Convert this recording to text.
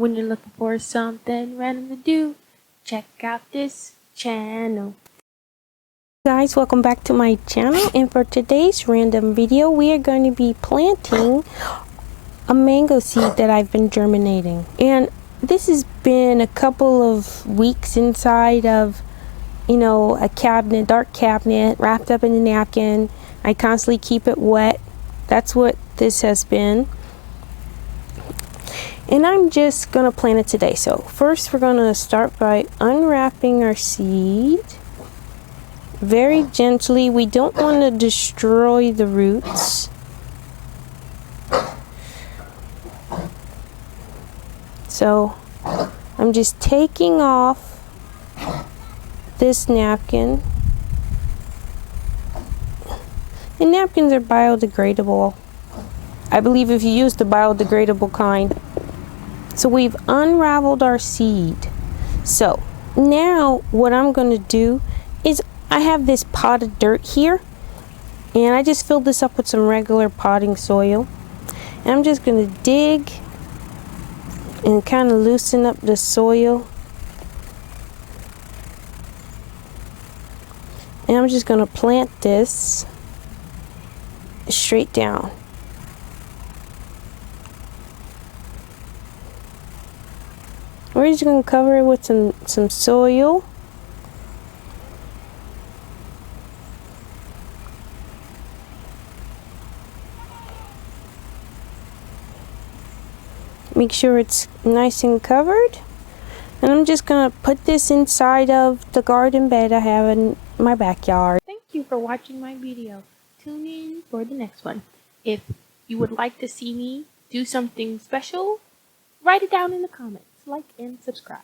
When you're looking for something random to do, check out this channel. Guys, welcome back to my channel, and for today's random video we are going to be planting a mango seed that I've been germinating. And this has been a couple of weeks inside of, a cabinet, dark cabinet, wrapped up in a napkin. I constantly keep it wet. That's what this has been. And I'm just gonna plant it today. So first we're gonna start by unwrapping our seed very gently. We don't want to destroy the roots. So I'm just taking off this napkin. And napkins are biodegradable. I believe if you use the biodegradable kind. So we've unraveled our seed. So now what I'm going to do is I have this pot of dirt here, and I just filled this up with some regular potting soil. And I'm just going to dig and kind of loosen up the soil. And I'm just going to plant this straight down. We're just going to cover it with some soil. Make sure it's nice and covered. And I'm just going to put this inside of the garden bed I have in my backyard. Thank you for watching my video. Tune in for the next one. If you would like to see me do something special, write it down in the comments. Like and subscribe.